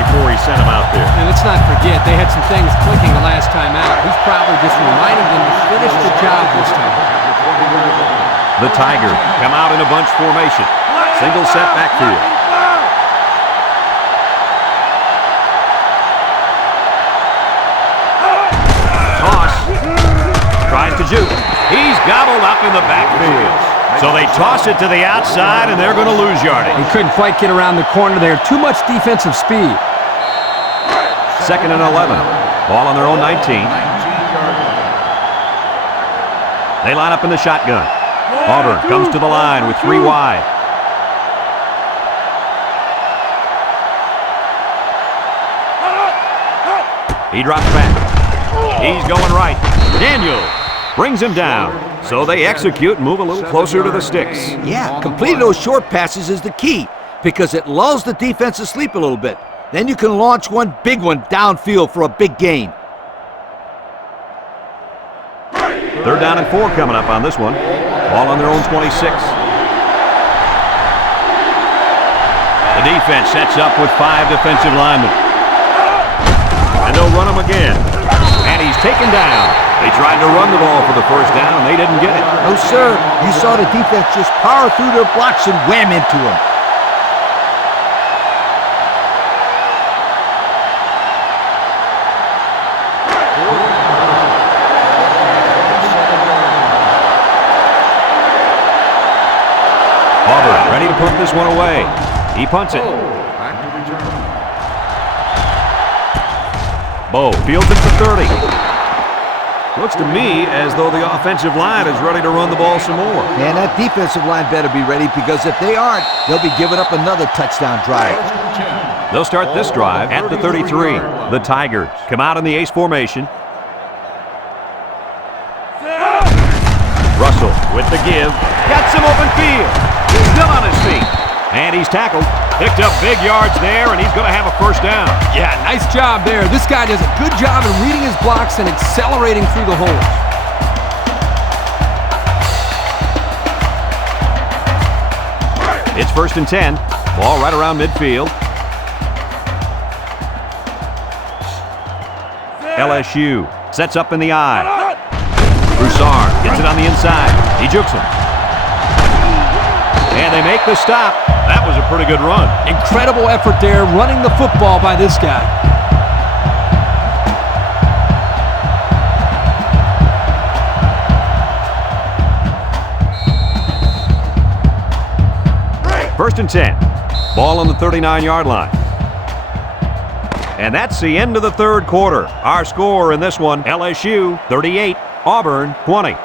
before he sent them out there. And let's not forget, they had some things clicking the last time out. He's probably just reminding them to finish the job this time. The Tigers come out in a bunch formation. Single set backfield. Tries to juke. He's gobbled up in the backfield. So they toss it to the outside, and they're going to lose yardage. He couldn't quite get around the corner there. Too much defensive speed. Second and 11. Ball on their own 19. 19-yard line. They line up in the shotgun. Auburn comes to the line with 3 wide. He drops back. He's going right. Daniel brings him down. So they execute and move a little closer to the sticks. Yeah, completing those short passes is the key because it lulls the defense to sleep a little bit. Then you can launch one big one downfield for a big gain. Third down and 4 coming up on this one. Ball on their own 26. The defense sets up with 5 defensive linemen. And they'll run him again. And he's taken down. They tried to run the ball for the first down, and they didn't get it. No, sir. You saw the defense just power through their blocks and wham into him. Auburn ready to put this one away. He punts it. Back to return. Bo fields it for 30. Looks to me as though the offensive line is ready to run the ball some more. And that defensive line better be ready because if they aren't, they'll be giving up another touchdown drive. They'll start this drive at the 33. The Tigers come out in the ace formation. Russell with the give. Got some open field. Still on his feet. And he's tackled. Picked up big yards there, and he's going to have a first down. Yeah, nice job there. This guy does a good job in reading his blocks and accelerating through the holes. It's 1st and 10. Ball right around midfield. LSU sets up in the eye. Broussard gets it on the inside. He jukes him. And they make the stop. That was a pretty good run. Incredible effort there running the football by this guy. First and 10. Ball on the 39-yard line. And that's the end of the third quarter. Our score in this one, LSU 38, Auburn 20.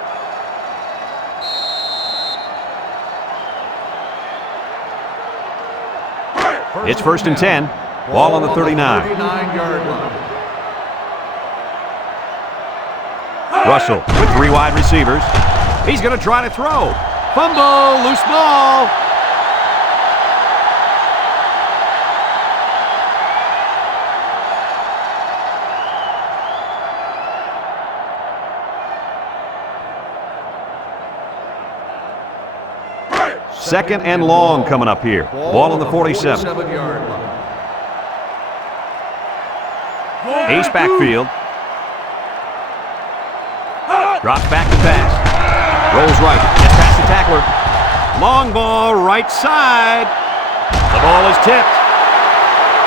It's 1st and 10. Ball on the 39. 39-yard line. Russell with 3 wide receivers. He's going to try to throw. Fumble, loose ball. Second and long coming up here. Ball on the 47. 47-yard line. Ace backfield. Drops back to pass. Rolls right. Gets past the tackler. Long ball, right side. The ball is tipped.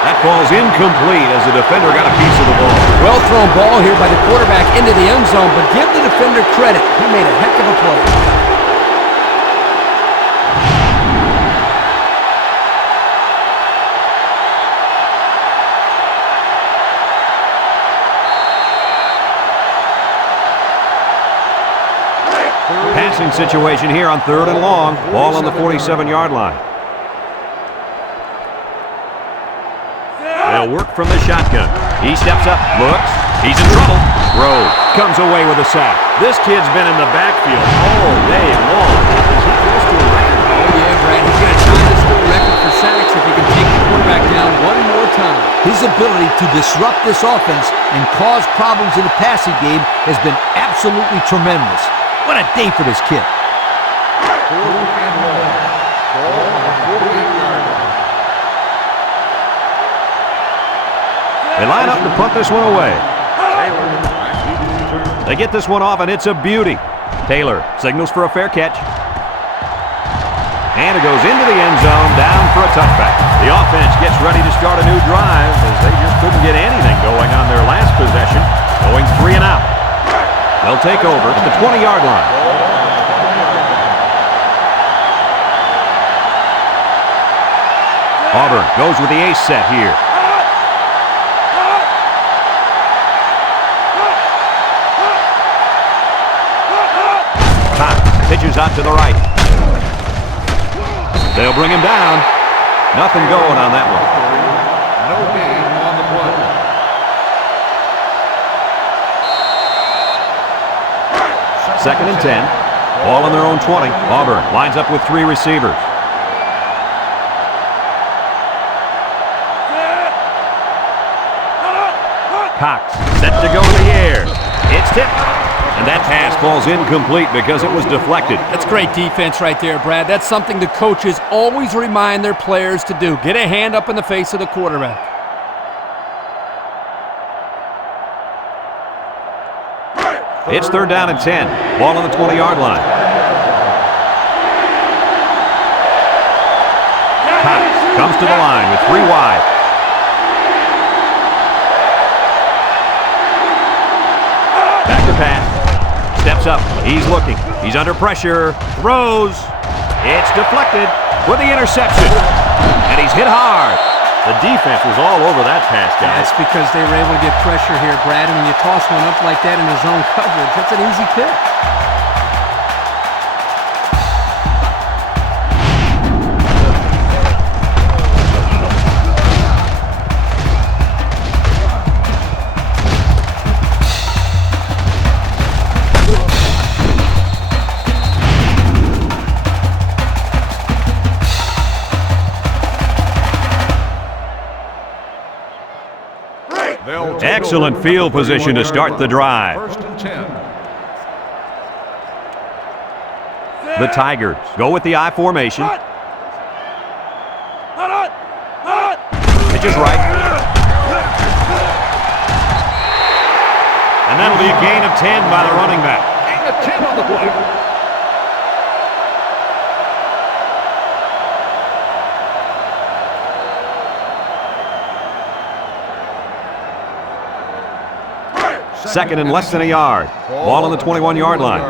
That ball's incomplete as the defender got a piece of the ball. Well thrown ball here by the quarterback into the end zone, but give the defender credit. He made a heck of a play. Passing situation here on 3rd and long. Ball on the 47-yard line. They'll work from the shotgun. He steps up, looks. He's in trouble. Rhodes comes away with a sack. This kid's been in the backfield all day long. Is he close to a record? Oh, yeah, Brad. He's going to try to steal a record for sacks if he can take the quarterback down one more time. His ability to disrupt this offense and cause problems in the passing game has been absolutely tremendous. What a day for this kid. 4th and long. Ball on the 48-yard line. They line up to punt this one away. They get this one off, and it's a beauty. Taylor signals for a fair catch. And it goes into the end zone, down for a touchback. The offense gets ready to start a new drive as they just couldn't get anything going on their last possession, going 3 and out. They'll take over at the 20-yard line. Auburn goes with the ace set here. Cox pitches out to the right. They'll bring him down. Nothing going on that one. No gain on the play. Second and 10. Ball on their own 20. Auburn lines up with 3 receivers. Cox set to go to the air. It's tipped. And that pass falls incomplete because it was deflected. That's great defense right there, Brad. That's something the coaches always remind their players to do. Get a hand up in the face of the quarterback. It's 3rd down and 10. Ball on the 20-yard line. Cox comes to the line with 3 wide. Back to pass. Steps up. He's looking. He's under pressure. Throws. It's deflected with the interception. And he's hit hard. The defense was all over that pass, guys. That's because they were able to get pressure here, Brad. And when you toss one up like that in his own coverage, that's an easy pick. Excellent field position to start the drive. First and 10. The Tigers go with the I formation. Pitch is right. And that'll be a gain of 10 by the running back. Gain of 10 on the play. Second and less than a yard. Ball on the 21-yard line.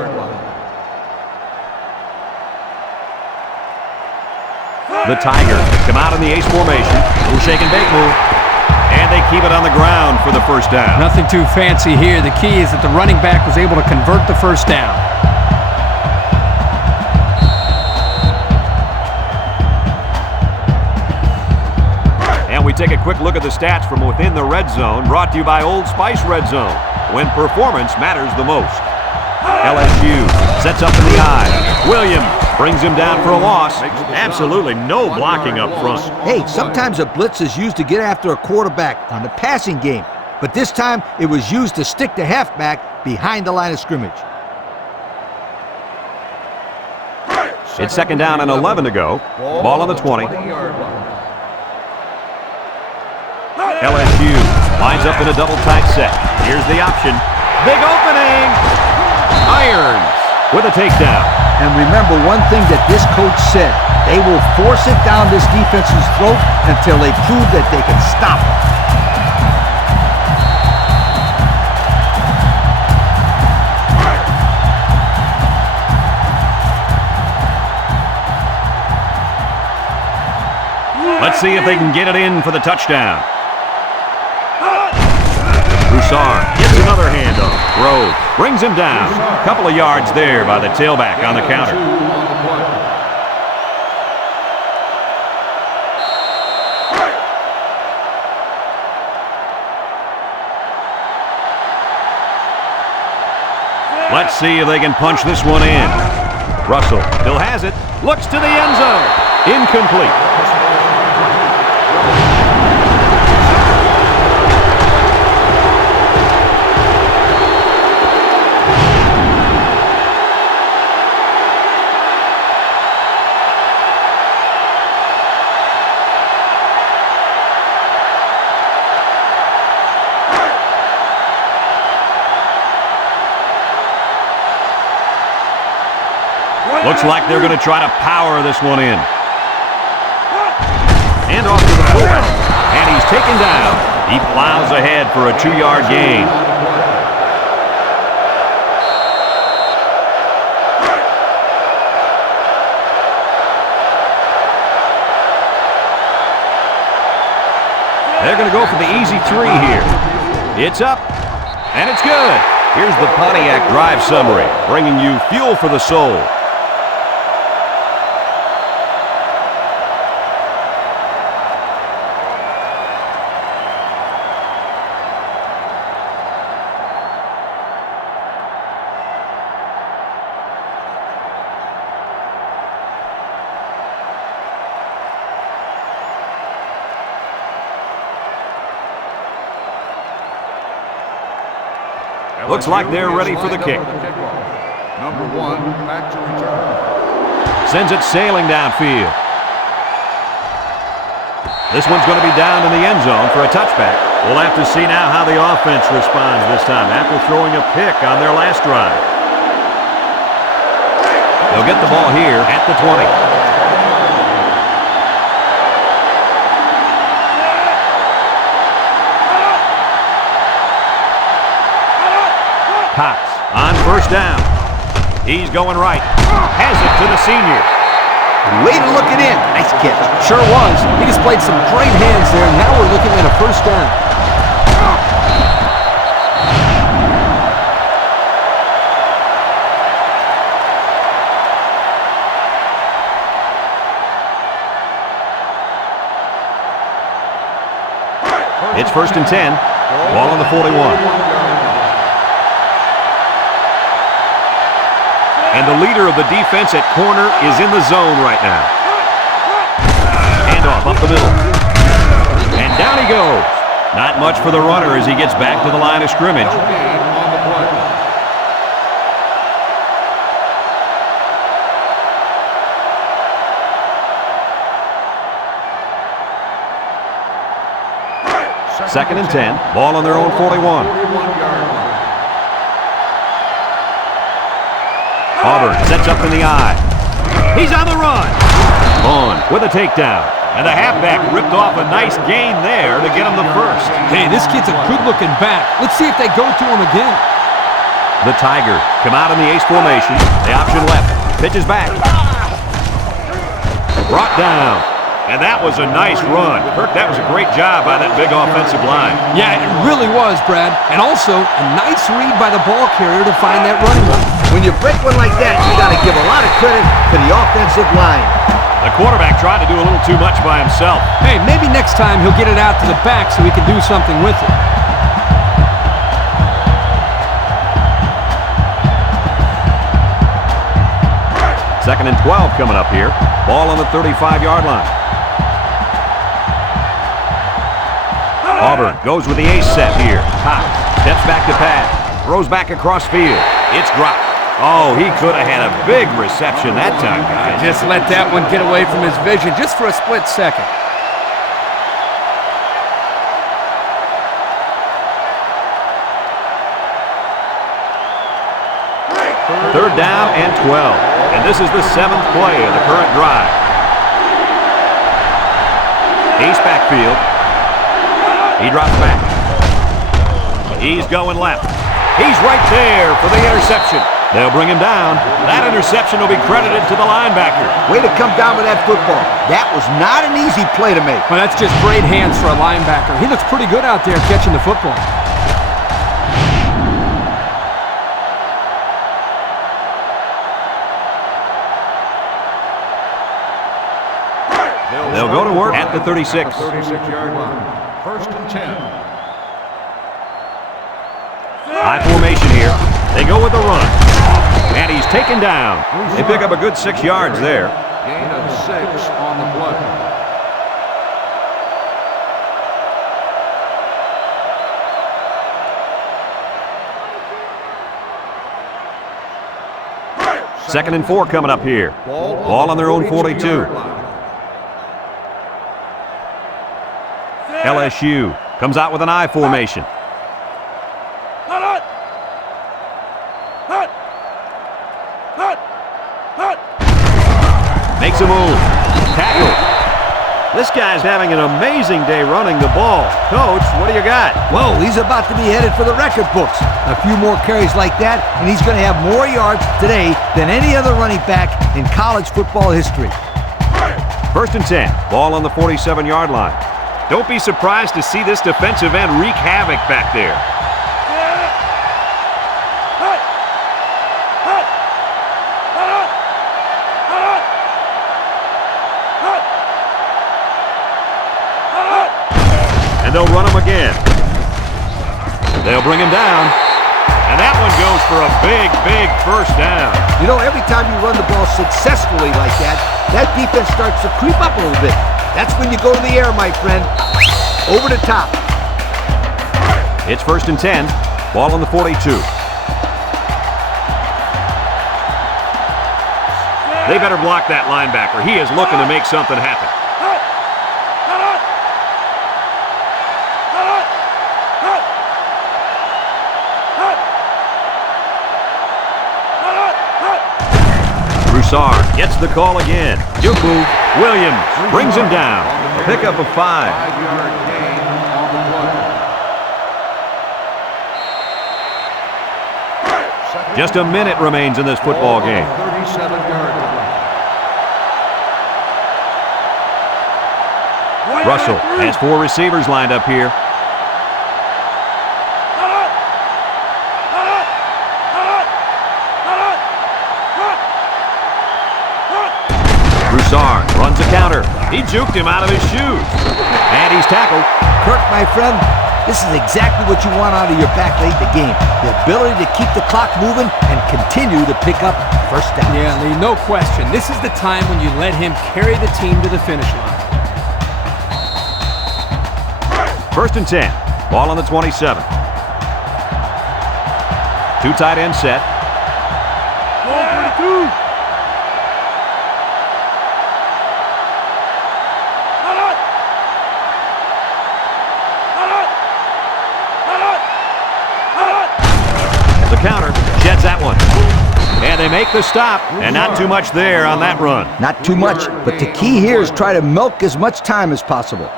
The Tigers come out in the ace formation. Little shake and bake move. And they keep it on the ground for the first down. Nothing too fancy here. The key is that the running back was able to convert the first down. And we take a quick look at the stats from within the red zone, brought to you by Old Spice Red Zone, when performance matters the most. LSU sets up in the I. Williams brings him down for a loss. Absolutely no blocking up front. Hey, sometimes a blitz is used to get after a quarterback on the passing game, but this time it was used to stick the halfback behind the line of scrimmage. It's second down and 11 to go. Ball on the 20. LSU lines up in a double tight set. Here's the option. Big opening. Irons with a takedown. And remember one thing that this coach said, they will force it down this defense's throat until they prove that they can stop it. Let's see if they can get it in for the touchdown. Broussard gets another handoff. Grove brings him down. A couple of yards there by the tailback on the counter. Let's see if they can punch this one in. Russell still has it. Looks to the end zone. Incomplete. Looks like they're going to try to power this one in. And off to the fullback. And he's taken down. He plows ahead for a 2-yard gain. They're going to go for the easy 3 here. It's up, and it's good. Here's the Pontiac drive summary, bringing you fuel for the soul. Looks like they're ready for the kick. Number 1, back to return. Sends it sailing downfield. This one's going to be down in the end zone for a touchback. We'll have to see now how the offense responds this time after throwing a pick on their last drive. They'll get the ball here at the 20. Cox on first down. He's going right. Has it to the senior. Way to look it in. Nice catch. Sure was. He displayed some great hands there. Now we're looking at a first down. It's first and 10. Ball on the 41. And the leader of the defense at corner is in the zone right now. Handoff up the middle. And down he goes. Not much for the runner as he gets back to the line of scrimmage. No gain on the play. Second and 10. Ball on their own 41. 41-yard line. Auburn sets up in the eye. He's on the run. Vaughn with a takedown. And the halfback ripped off a nice gain there to get him the first. Hey, this kid's a good-looking back. Let's see if they go to him again. The Tigers come out in the ace formation. The option left. Pitches back. Brought down. And that was a nice run. Kirk, that was a great job by that big offensive line. Yeah, it really was, Brad. And also, a nice read by the ball carrier to find that running back. When you break one like that, you got to give a lot of credit to the offensive line. The quarterback tried to do a little too much by himself. Hey, maybe next time he'll get it out to the back so he can do something with it. Second and 12 coming up here. Ball on the 35-yard line. Auburn goes with the ace set here. Cox steps back to pass. Throws back across field. It's dropped. Oh, he could have had a big reception that time, guys. Just let that one get away from his vision just for a split second. Third down and 12. And this is the 7th play of the current drive. Ace backfield. He drops back. He's going left. He's right there for the interception. They'll bring him down. That interception will be credited to the linebacker. Way to come down with that football. That was not an easy play to make. Well, that's just great hands for a linebacker. He looks pretty good out there catching the football. They'll go to work at the 36. 36-yard line. First and 10. High formation here. They go with the run. And he's taken down. They pick up a good 6 yards there. Gain of 6 on the play. Second and 4 coming up here. Ball on their own 42. LSU comes out with an I formation. Makes a move. Tackle. This guy's having an amazing day running the ball. Coach, what do you got? Whoa, he's about to be headed for the record books. A few more carries like that, and he's going to have more yards today than any other running back in college football history. First and 10. Ball on the 47-yard line. Don't be surprised to see this defensive end wreak havoc back there. And they'll run him again. They'll bring him down. And that one goes for a big, big first down. You know, every time you run the ball successfully like that, that defense starts to creep up a little bit. That's when you go to the air, my friend. Over the top. It's first and 10. Ball on the 42. They better block that linebacker. He is looking to make something happen. Broussard gets the call again. Juku Williams brings him down. A pickup of 5. 5-yard gain on the play. Just a minute remains in this football game. 37-yard line. Russell has 4 receivers lined up here. Broussard runs a counter. He juked him out of his shoes. And he's tackled. Kirk, my friend, this is exactly what you want out of your back late in the game. The ability to keep the clock moving and continue to pick up first down. Yeah, Lee, no question. This is the time when you let him carry the team to the finish line. First and 10. Ball on the 27. Two tight end set. The counter sheds that one. And they make the stop, and not too much there on that run. Not too much, but the key here is try to milk as much time as possible.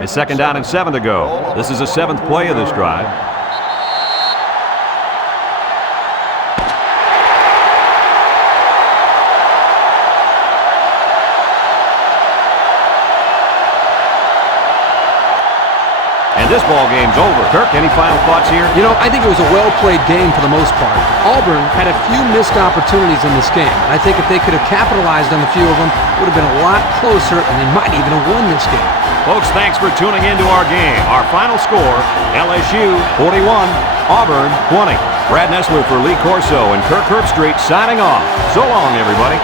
It's second down and 7 to go. This is the 7th play of this drive. And this ball game's over. Kirk, any final thoughts here? You know, I think it was a well-played game for the most part. Auburn had a few missed opportunities in this game. I think if they could have capitalized on a few of them, it would have been a lot closer, and they might even have won this game. Folks, thanks for tuning into our game. Our final score, LSU 41, Auburn 20. Brad Nessler for Lee Corso and Kirk Herbstreit signing off. So long, everybody.